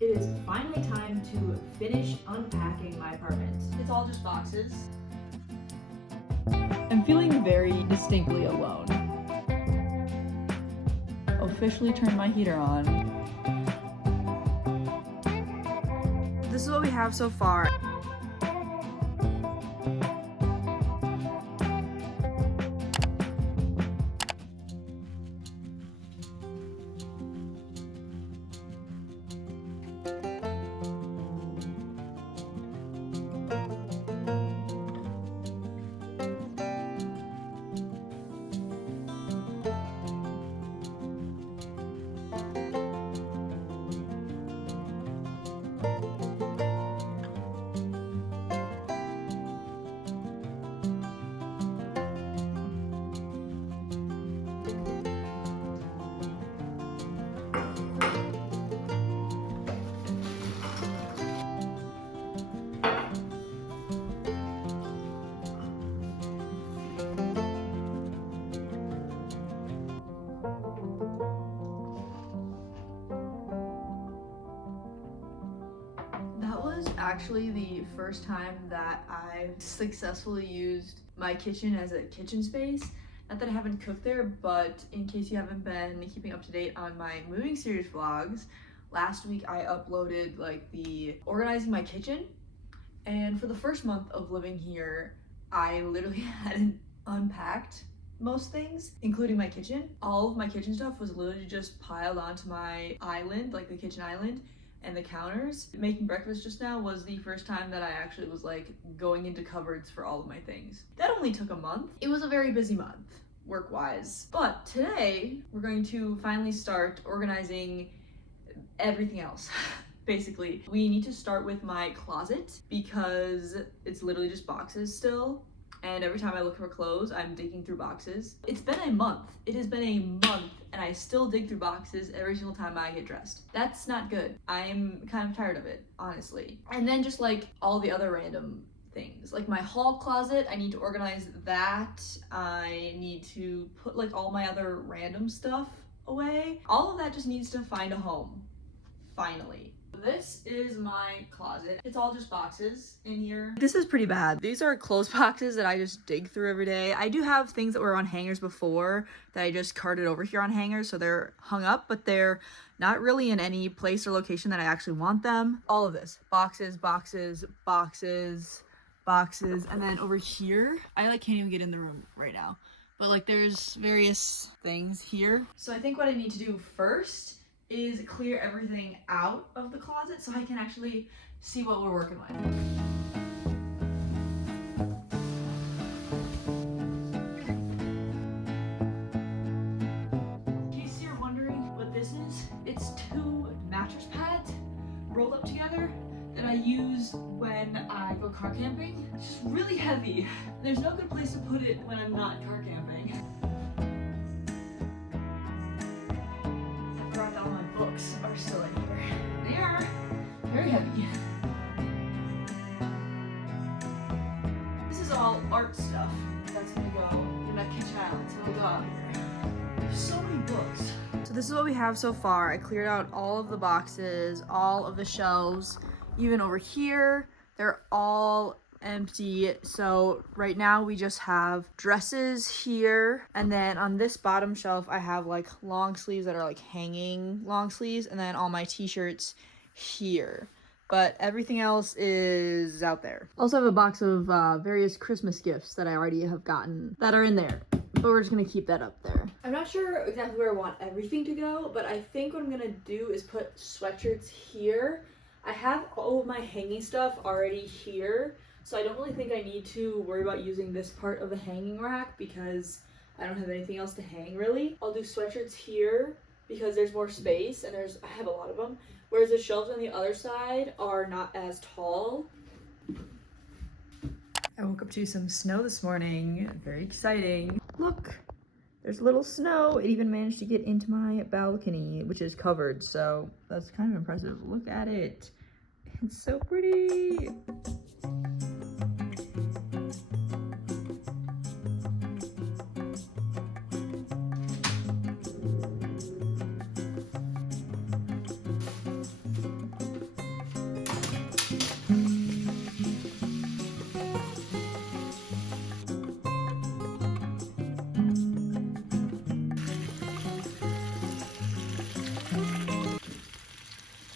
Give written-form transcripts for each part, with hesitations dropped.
It is finally time to finish unpacking my apartment. It's all just boxes. I'm feeling very distinctly alone. Officially turned my heater on. This is what we have so far. That was actually the first time that I've successfully used my kitchen as a kitchen space. Not that I haven't cooked there, but in case you haven't been keeping up to date on my moving series vlogs, last week I uploaded like the organizing my kitchen. And for the first month of living here, I literally hadn't unpacked most things, including my kitchen. All of my kitchen stuff was literally just piled onto my island, like the kitchen island, and the counters. Making breakfast just now was the first time that I actually was like going into cupboards for all of my things. That only took a month. It was a very busy month work-wise. But today we're going to finally start organizing everything else. Basically, we need to start with my closet because it's literally just boxes still. And every time I look for clothes, I'm digging through boxes. It's been a month. It has been a month and I still dig through boxes every single time I get dressed. That's not good. I'm kind of tired of it, honestly. And then just like all the other random things. Like my hall closet, I need to organize that. I need to put like all my other random stuff away. All of that just needs to find a home, finally. This is my closet. It's all just boxes in here. This is pretty bad. These are clothes boxes that I just dig through every day. I do have things that were on hangers before that I just carted over here on hangers, so they're hung up, but they're not really in any place or location that I actually want them. All of this, boxes, boxes, boxes, boxes, and then over here, I like can't even get in the room right now, but like there's various things here. So I think what I need to do first is clear everything out of the closet so I can actually see what we're working with. In case you're wondering what this is, it's 2 mattress pads rolled up together that I use when I go car camping. It's just really heavy. There's no good place to put it when I'm not car camping. All my books are still in here. They are very heavy. This is all art stuff that's gonna go in my kitchen island. It's gonna go out here. There's so many books. So this is what we have so far. I cleared out all of the boxes, all of the shelves, even over here. They're all empty. So right now we just have dresses here, and then on this bottom shelf I have like long sleeves that are like hanging long sleeves, and then all my t-shirts here, but everything else is out there. Also have a box of various Christmas gifts that I already have gotten that are in there, but we're just gonna keep that up there. I'm not sure exactly where I want everything to go, but I think what I'm gonna do is put sweatshirts here. I have all of my hanging stuff already here, so I don't really think I need to worry about using this part of the hanging rack because I don't have anything else to hang really. I'll do sweatshirts here because there's more space and I have a lot of them, whereas the shelves on the other side are not as tall. I woke up to some snow this morning, very exciting. Look, there's a little snow. It even managed to get into my balcony, which is covered, so that's kind of impressive. Look at it. It's so pretty.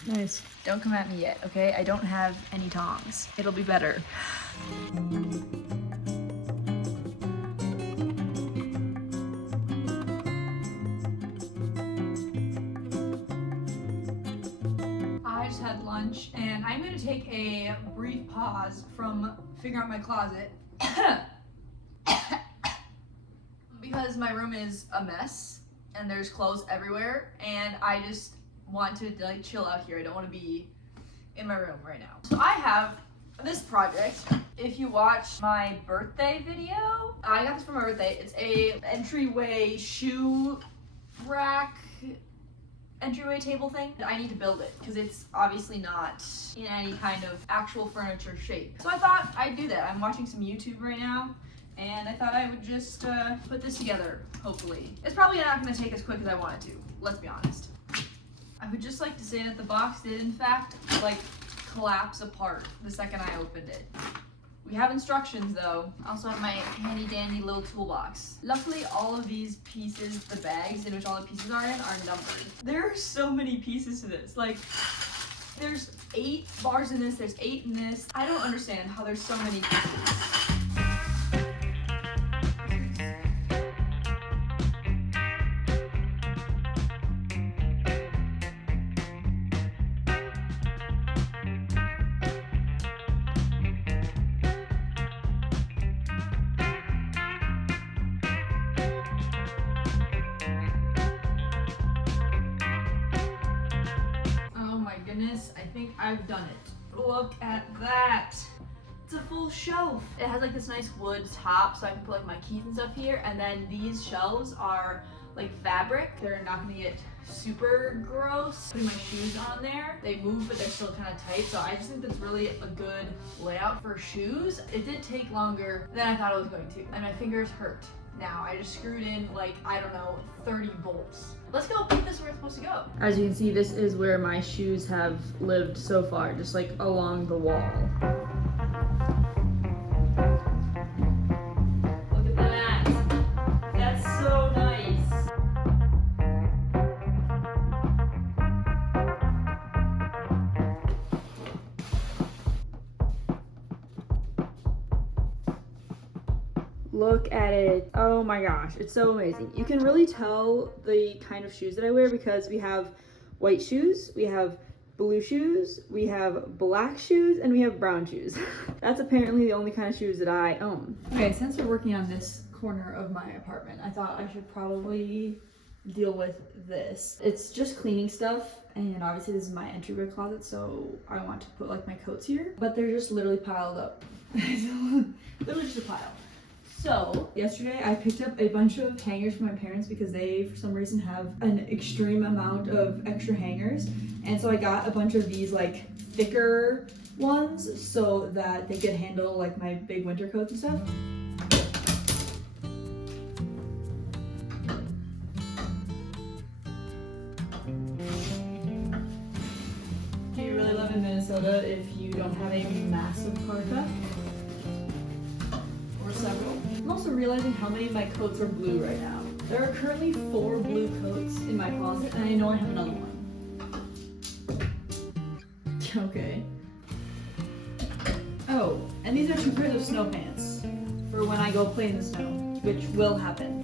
Nice. Don't come at me yet, okay? I don't have any tongs. It'll be better. I just had lunch and I'm gonna take a brief pause from figuring out my closet because my room is a mess and there's clothes everywhere and I just want to like chill out here. I don't want to be in my room right now. So I have this project. If you watch my birthday video, I got this for my birthday. It's a entryway shoe rack entryway table thing. I need to build it because it's obviously not in any kind of actual furniture shape. So I thought I'd do that. I'm watching some YouTube right now and I thought I would just put this together, hopefully. It's probably not going to take as quick as I want it to, let's be honest. I would just like to say that the box did in fact like collapse apart the second I opened it. We have instructions though. I also have my handy dandy little toolbox. Luckily all of these pieces, the bags in which all the pieces are in, are numbered. There are so many pieces to this. Like there's 8 bars in this, there's 8 in this. I don't understand how there's so many pieces. I think I've done it. Look at that. It's a full shelf. It has like this nice wood top so I can put like my keys and stuff here, and then these shelves are like fabric. They're not gonna get super gross. Putting my shoes on there, they move but they're still kind of tight, so I just think that's really a good layout for shoes. It did take longer than I thought it was going to, and my fingers hurt. Now I just screwed in like, I don't know, 30 bolts. Let's go put this where it's supposed to go. As you can see, this is where my shoes have lived so far, just like along the wall. Look at that. That's so nice. Look at it. Oh my gosh, it's so amazing. You can really tell the kind of shoes that I wear because we have white shoes, we have blue shoes, we have black shoes, and we have brown shoes. That's apparently the only kind of shoes that I own. Okay, since we're working on this corner of my apartment, I thought I should probably deal with this. It's just cleaning stuff, and obviously this is my entryway closet, so I want to put like my coats here, but they're just literally piled up. Literally just a pile. So yesterday I picked up a bunch of hangers for my parents because they for some reason have an extreme amount of extra hangers, and so I got a bunch of these like thicker ones so that they could handle like my big winter coats and stuff. Do you really live in Minnesota if you don't have a massive parka? Or several? I'm also realizing how many of my coats are blue right now. There are currently 4 blue coats in my closet, and I know I have another one. Okay. Oh, and these are 2 pairs of snow pants for when I go play in the snow, which will happen.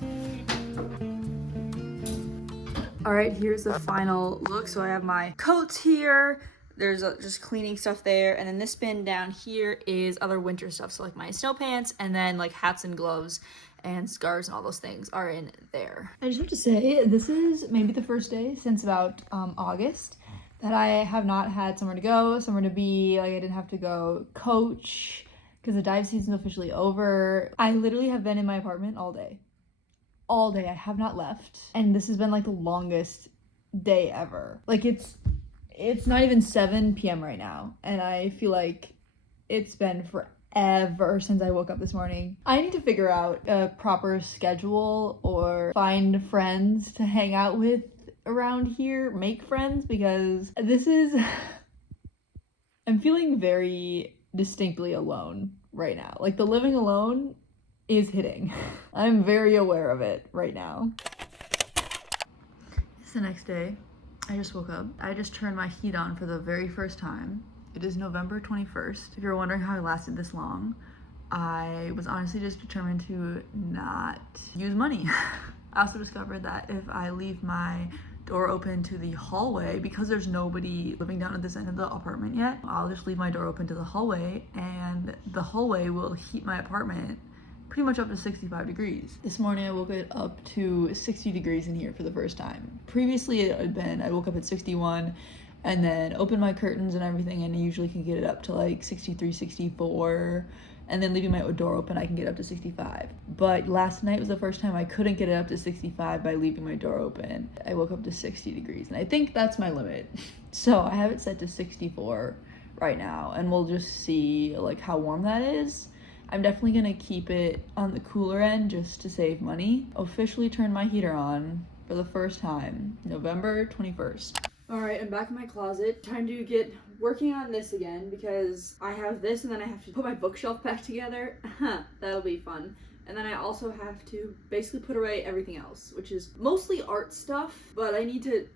Alright, here's the final look. So I have my coats here. There's just cleaning stuff there, and then this bin down here is other winter stuff, so like my snow pants, and then like hats and gloves and scarves and all those things are in there. I just have to say, this is maybe the first day since about August that I have not had somewhere to go, somewhere to be. Like I didn't have to go coach because the dive season's officially over. I literally have been in my apartment all day. All day. I have not left, and this has been like the longest day ever. Like it's not even 7 p.m. right now, and I feel like it's been forever since I woke up this morning. I need to figure out a proper schedule or find friends to hang out with around here, make friends, because this is... I'm feeling very distinctly alone right now. Like the living alone is hitting. I'm very aware of it right now. It's the next day. I just woke up. I just turned my heat on for the very first time. It is November 21st. If you're wondering how I lasted this long, I was honestly just determined to not use money. I also discovered that if I leave my door open to the hallway, because there's nobody living down at this end of the apartment yet, I'll just leave my door open to the hallway, and the hallway will heat my apartment pretty much up to 65 degrees. This morning I woke it up to 60 degrees in here for the first time. Previously it had been, I woke up at 61 and then opened my curtains and everything, and I usually can get it up to like 63, 64, and then leaving my door open I can get up to 65. But last night was the first time I couldn't get it up to 65 by leaving my door open. I woke up to 60 degrees and I think that's my limit. So I have it set to 64 right now, and we'll just see like how warm that is. I'm definitely gonna keep it on the cooler end just to save money. Officially turned my heater on for the first time, November 21st. All right, I'm back in my closet. Time to get working on this again because I have this and then I have to put my bookshelf back together. That'll be fun. And then I also have to basically put away everything else, which is mostly art stuff, but I need to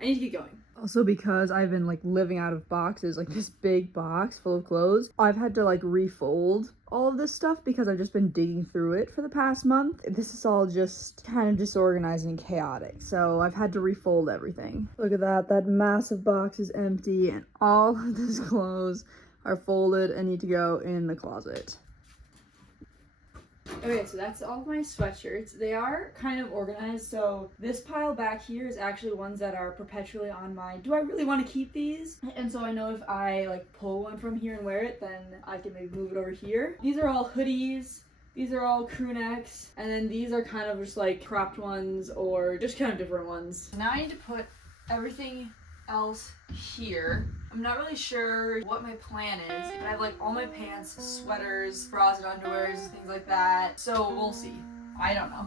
get going. Also, because I've been like living out of boxes, like this big box full of clothes, I've had to like refold all of this stuff because I've just been digging through it for the past month. This is all just kind of disorganized and chaotic, so I've had to refold everything. Look at that, that massive box is empty and all of these clothes are folded and need to go in the closet. Okay, so that's all of my sweatshirts. They are kind of organized, so this pile back here is actually ones that are perpetually on my, do I really want to keep these? And so I know if I like pull one from here and wear it, then I can maybe move it over here. These are all hoodies. These are all crew necks. And then these are kind of just like cropped ones or just kind of different ones. Now I need to put everything else here. I'm not really sure what my plan is, but I have like all my pants, sweaters, bras and underwears, things like that. So we'll see. I don't know.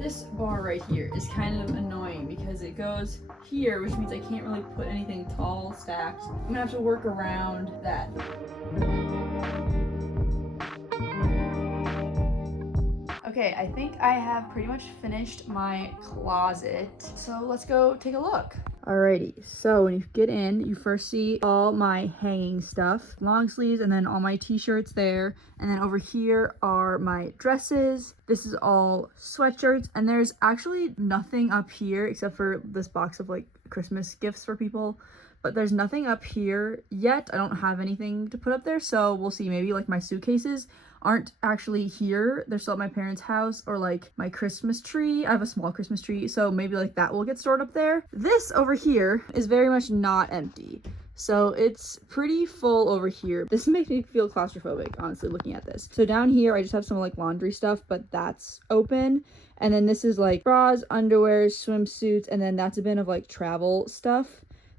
This bar right here is kind of annoying because it goes here, which means I can't really put anything tall stacked. I'm gonna have to work around that. Okay, I think I have pretty much finished my closet, so let's go take a look. Alrighty, so when you get in, you first see all my hanging stuff, long sleeves, and then all my t-shirts there, and then over here are my dresses. This is all sweatshirts, and there's actually nothing up here except for this box of like Christmas gifts for people, but there's nothing up here yet. I don't have anything to put up there, so we'll see. Maybe like my suitcases aren't actually here. They're still at my parents' house, or like my Christmas tree. I have a small Christmas tree, so maybe like that will get stored up there. This over here is very much not empty. So it's pretty full over here. This makes me feel claustrophobic, honestly, looking at this. So down here, I just have some like laundry stuff, but that's open. And then this is like bras, underwear, swimsuits, and then that's a bin of like travel stuff.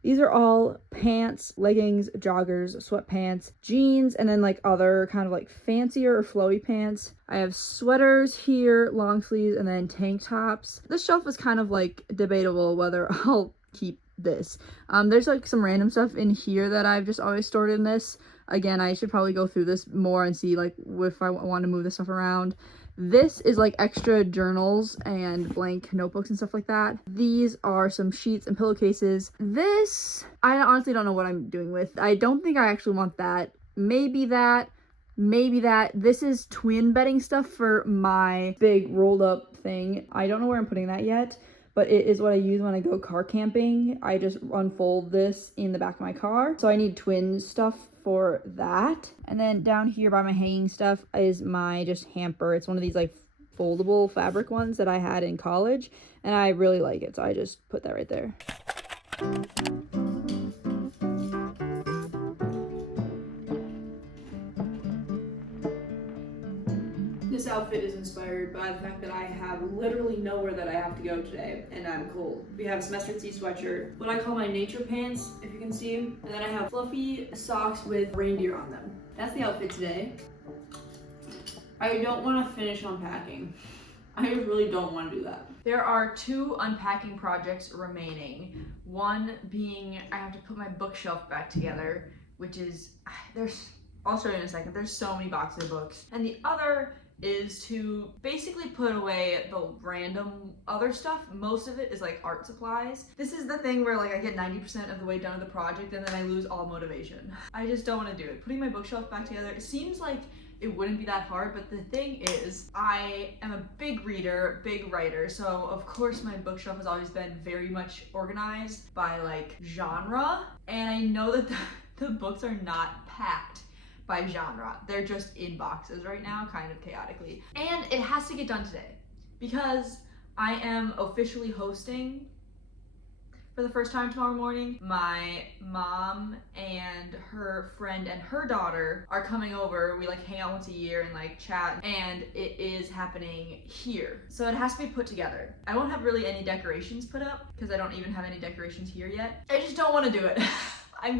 These are all pants, leggings, joggers, sweatpants, jeans, and then like other kind of like fancier or flowy pants. I have sweaters here, long sleeves, and then tank tops. This shelf is kind of like debatable whether I'll keep this. There's like some random stuff in here that I've just always stored in this. Again, I should probably go through this more and see like if I want to move this stuff around. This is like extra journals and blank notebooks and stuff like that. These are some sheets and pillowcases. This, I honestly don't know what I'm doing with. I don't think I actually want that. Maybe that. Maybe that. This is twin bedding stuff for my big rolled up thing. I don't know where I'm putting that yet, but it is what I use when I go car camping. I just unfold this in the back of my car. So I need twin stuff for that. And then down here by my hanging stuff is my just hamper. It's one of these like foldable fabric ones that I had in college, and I really like it, so I just put that right there. This outfit is inspired by the fact that I have literally nowhere that I have to go today, and I'm cold. We have a semester tea sweatshirt, what I call my nature pants, if you can see, and then I have fluffy socks with reindeer on them. That's the outfit today. I don't want to finish unpacking. I really don't want to do that. There are 2 unpacking projects remaining. One being I have to put my bookshelf back together, which is, I'll show you in a second. There's so many boxes of books. And the other is to basically put away the random other stuff. Most of it is like art supplies. This is the thing where like I get 90% of the way done with the project and then I lose all motivation. I just don't want to do it. Putting my bookshelf back together, it seems like it wouldn't be that hard, but the thing is, I am a big reader, big writer, so of course my bookshelf has always been very much organized by like genre, and I know that the books are not packed by genre. They're just in boxes right now, kind of chaotically. And it has to get done today because I am officially hosting for the first time tomorrow morning. My mom and her friend and her daughter are coming over. We like hang out once a year and like chat, and it is happening here. So it has to be put together. I won't have really any decorations put up because I don't even have any decorations here yet. I just don't want to do it. I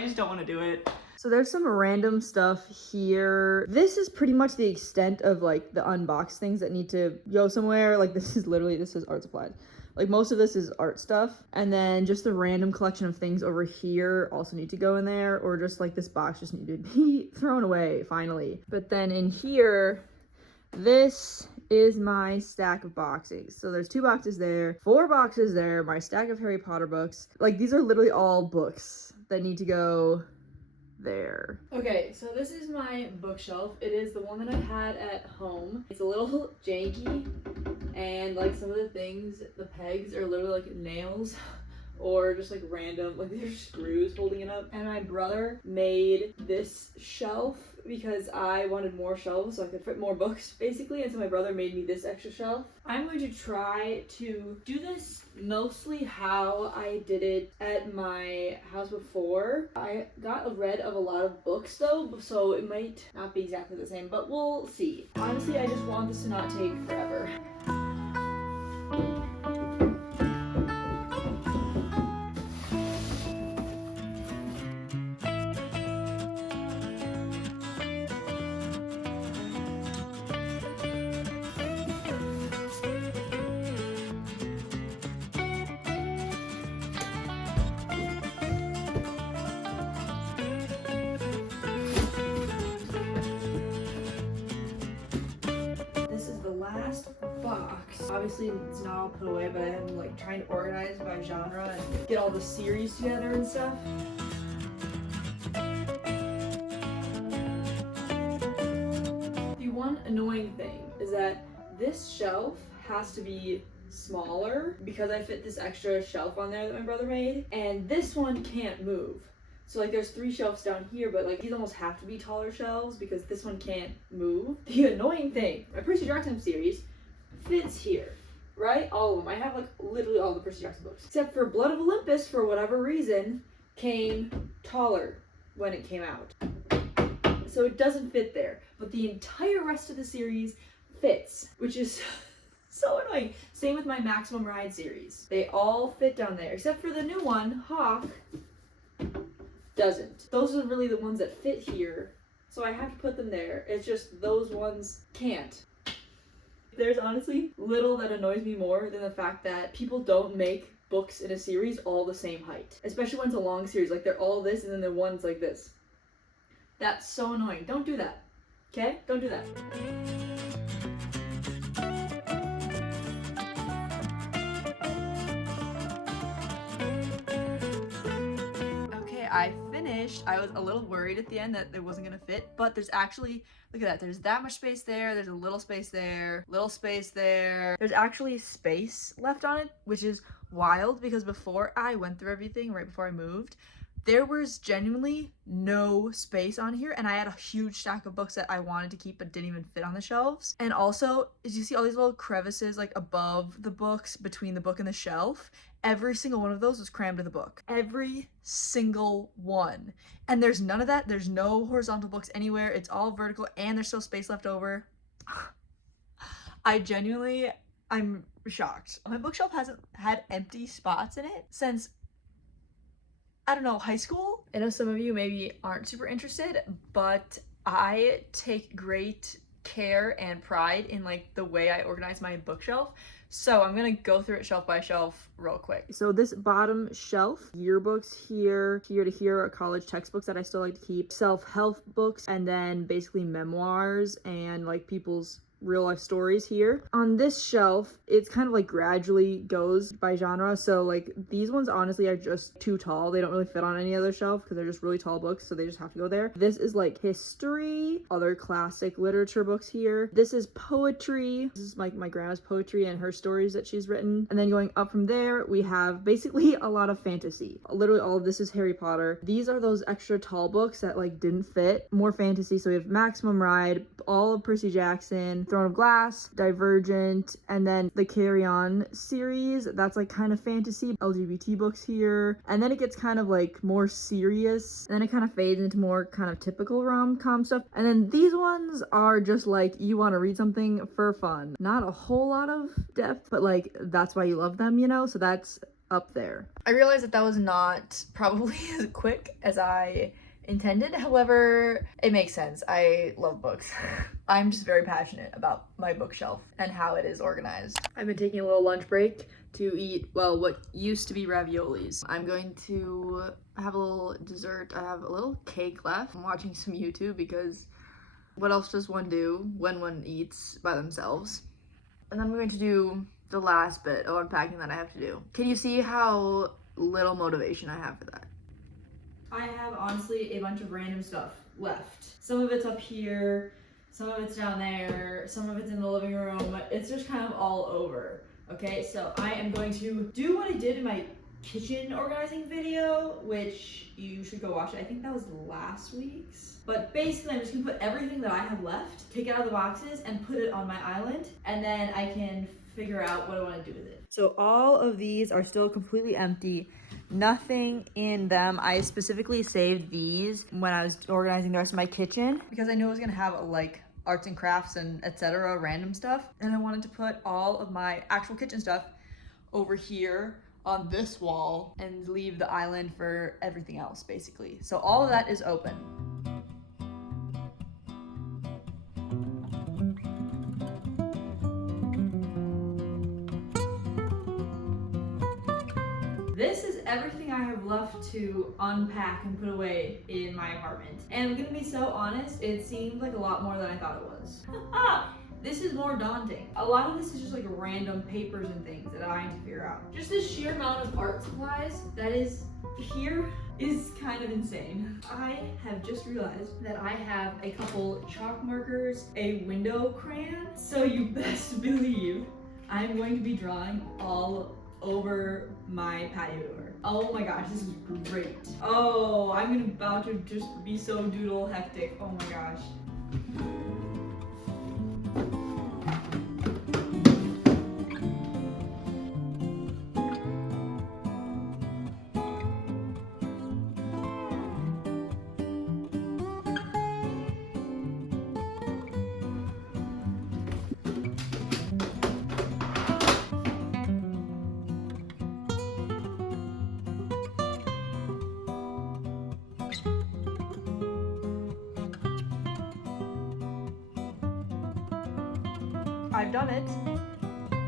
just don't want to do it. So there's some random stuff here. This is pretty much the extent of like the unboxed things that need to go somewhere. Like this is art supplies. Like most of this is art stuff. And then just the random collection of things over here also need to go in there, or just like this box just needed to be thrown away finally. But then in here, this is my stack of boxes. So there's 2 boxes there, 4 boxes there, my stack of Harry Potter books. Like these are literally all books that need to go there. Okay, so this is my bookshelf. It is the one that I had at home. It's a little janky, and like some of the things, the pegs are literally like nails or just like random, like these are screws holding it up. And my brother made this shelf because I wanted more shelves so I could fit more books basically, and so my brother made me this extra shelf. I'm going to try to do this mostly how I did it at my house before. I got rid of a lot of books though, so it might not be exactly the same, but we'll see. Honestly, I just want this to not take forever. Last box. Obviously it's not all put away, but I'm like trying to organize by genre and get all the series together and stuff. The one annoying thing is that this shelf has to be smaller because I fit this extra shelf on there that my brother made, and this one can't move. So like there's 3 shelves down here, but like these almost have to be taller shelves because this one can't move. The annoying thing, my Percy Jackson series fits here, right? All of them. I have like literally all the Percy Jackson books. Except for Blood of Olympus, for whatever reason, came taller when it came out. So it doesn't fit there. But the entire rest of the series fits, which is so annoying. Same with my Maximum Ride series. They all fit down there, except for the new one, Hawk, doesn't. Those are really the ones that fit here, so I have to put them there. It's just those ones can't. There's honestly little that annoys me more than the fact that people don't make books in a series all the same height, especially when it's a long series. Like they're all this and then the one's like this. That's so annoying. Don't do that. Okay? Don't do that. I finished. I was a little worried at the end that it wasn't gonna fit, but there's actually, look at that, there's that much space there, there's a little space there, little space there. There's actually space left on it, which is wild because before I went through everything, right before I moved, there was genuinely no space on here, and I had a huge stack of books that I wanted to keep but didn't even fit on the shelves. And also, as you see all these little crevices like above the books, between the book and the shelf, every single one of those was crammed in the book. Every single one. And there's none of that. There's no horizontal books anywhere. It's all vertical, and there's still space left over. I'm shocked. My bookshelf hasn't had empty spots in it since, I don't know, high school. I know some of you maybe aren't super interested, but I take great care and pride in like the way I organize my bookshelf So I'm gonna go through it shelf by shelf real quick. So this bottom shelf, yearbooks here to here are college textbooks that I still like to keep, self-help books, and then basically memoirs and like people's real life stories here. On this shelf, it's kind of like gradually goes by genre. So like these ones honestly are just too tall. They don't really fit on any other shelf because they're just really tall books, so they just have to go there. This is like history, other classic literature books here. This is poetry. This is like my grandma's poetry and her stories that she's written. And then going up from there, we have basically a lot of fantasy. Literally all of this is Harry Potter. These are those extra tall books that like didn't fit. More fantasy. So we have Maximum Ride, all of Percy Jackson, Throne of Glass, Divergent, and then the Carry On series. That's like kind of fantasy, LGBT books here. And then it gets kind of like more serious. And then it kind of fades into more kind of typical rom-com stuff. And then these ones are just like you want to read something for fun. Not a whole lot of depth, but like that's why you love them, you know? So that's up there. I realized that was not probably as quick as I intended. However, it makes sense. I love books. I'm just very passionate about my bookshelf and how it is organized. I've been taking a little lunch break to eat, well, what used to be raviolis. I'm going to have a little dessert. I have a little cake left. I'm watching some YouTube because what else does one do when one eats by themselves? And then I'm going to do the last bit of unpacking that I have to do. Can you see how little motivation I have for that? I have honestly a bunch of random stuff left. Some of it's up here, some of it's down there, some of it's in the living room. It's just kind of all over. Okay, so I am going to do what I did in my kitchen organizing video, which you should go watch it. I think that was last week's. But basically, I'm just gonna put everything that I have left, take it out of the boxes, and put it on my island, and then I can figure out what I want to do with it. So all of these are still completely empty. Nothing in them. I specifically saved these when I was organizing the rest of my kitchen because I knew I was gonna have like arts and crafts and etc. random stuff, and I wanted to put all of my actual kitchen stuff over here on this wall and leave the island for everything else basically. So all of that is open. This is everything I have left to unpack and put away in my apartment. And I'm gonna be so honest, it seemed like a lot more than I thought it was. This is more daunting. A lot of this is just like random papers and things that I need to figure out. Just the sheer amount of art supplies that is here is kind of insane. I have just realized that I have a couple chalk markers, a window crayon, so you best believe I'm going to be drawing all over my patio door. Oh my gosh, this is great. Oh, I'm about to just be so doodle hectic. Oh my gosh. I've done it.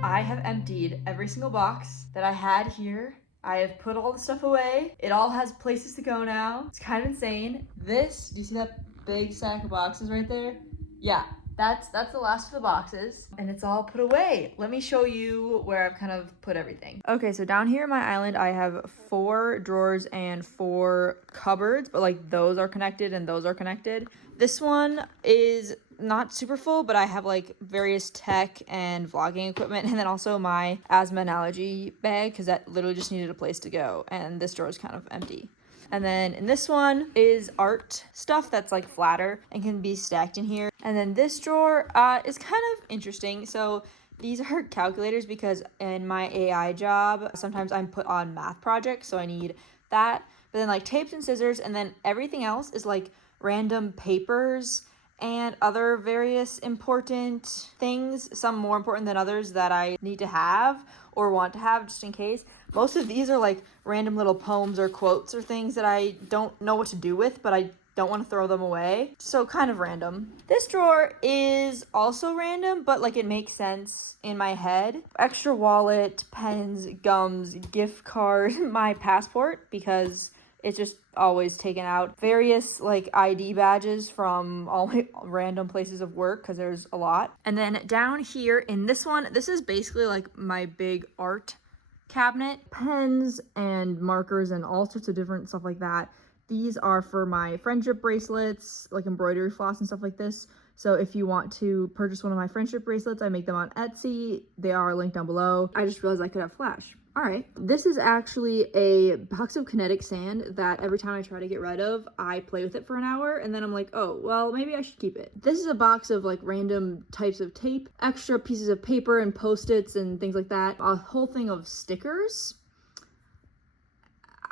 I have emptied every single box that I had here. I have put all the stuff away. It all has places to go now. It's kind of insane. This, do you see that big stack of boxes right there? Yeah, that's the last of the boxes, and it's all put away. Let me show you where I've kind of put everything. Okay, so down here in my island, I have 4 drawers and 4 cupboards, but like those are connected and those are connected. This one is not super full, but I have like various tech and vlogging equipment, and then also my asthma and allergy bag because that literally just needed a place to go, and this drawer is kind of empty. And then in this one is art stuff that's like flatter and can be stacked in here. And then this drawer is kind of interesting. So these are calculators because in my AI job, sometimes I'm put on math projects, so I need that. But then like tapes and scissors, and then everything else is like random papers and other various important things, some more important than others that I need to have or want to have just in case. Most of these are like random little poems or quotes or things that I don't know what to do with, but I don't want to throw them away. So kind of random. This drawer is also random, but like it makes sense in my head. Extra wallet, pens, gums, gift card, my passport, because it's just always taken out. Various like ID badges from all my random places of work, because there's a lot. And then down here in this one, this is basically like my big art cabinet. Pens and markers and all sorts of different stuff like that. These are for my friendship bracelets, like embroidery floss and stuff like this. So if you want to purchase one of my friendship bracelets, I make them on Etsy. They are linked down below. I just realized I could have flash. All right. This is actually a box of kinetic sand that every time I try to get rid of, I play with it for an hour and then I'm like, oh, well, maybe I should keep it. This is a box of like random types of tape, extra pieces of paper and Post-its and things like that. A whole thing of stickers.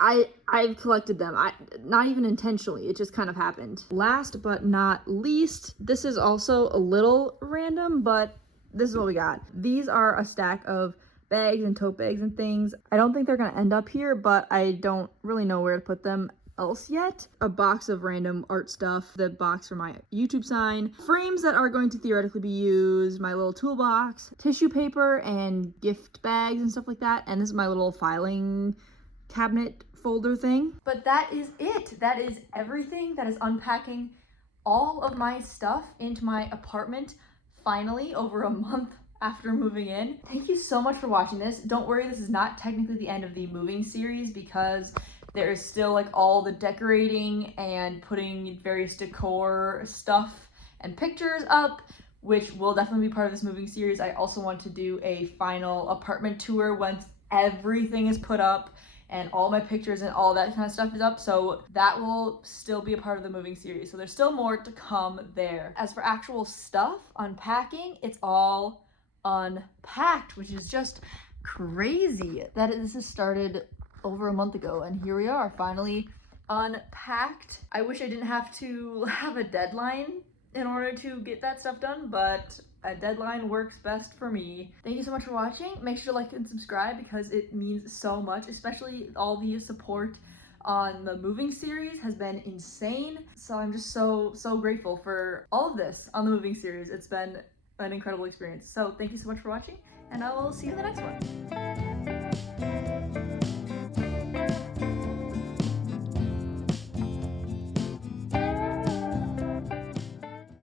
I've collected them. Not even intentionally, it just kind of happened. Last but not least, this is also a little random, but this is what we got. These are a stack of bags and tote bags and things. I don't think they're gonna end up here, but I don't really know where to put them else yet. A box of random art stuff, the box for my YouTube sign, frames that are going to theoretically be used, my little toolbox, tissue paper and gift bags and stuff like that. And this is my little filing cabinet folder thing. But that is it. That is everything. That is unpacking all of my stuff into my apartment finally over a month after moving in. Thank you so much for watching this. Don't worry, this is not technically the end of the moving series because there is still like all the decorating and putting various decor stuff and pictures up, which will definitely be part of this moving series. I also want to do a final apartment tour once everything is put up and all my pictures and all that kind of stuff is up, so that will still be a part of the moving series. So there's still more to come there. As for actual stuff, unpacking, it's all unpacked, which is just crazy that this has started over a month ago, and here we are, finally unpacked. I wish I didn't have to have a deadline in order to get that stuff done, but a deadline works best for me. Thank you so much for watching. Make sure to like and subscribe because it means so much, especially all the support on the moving series has been insane. So I'm just so grateful for all of this on the moving series. It's been an incredible experience. So thank you so much for watching, and I will see you in the next one.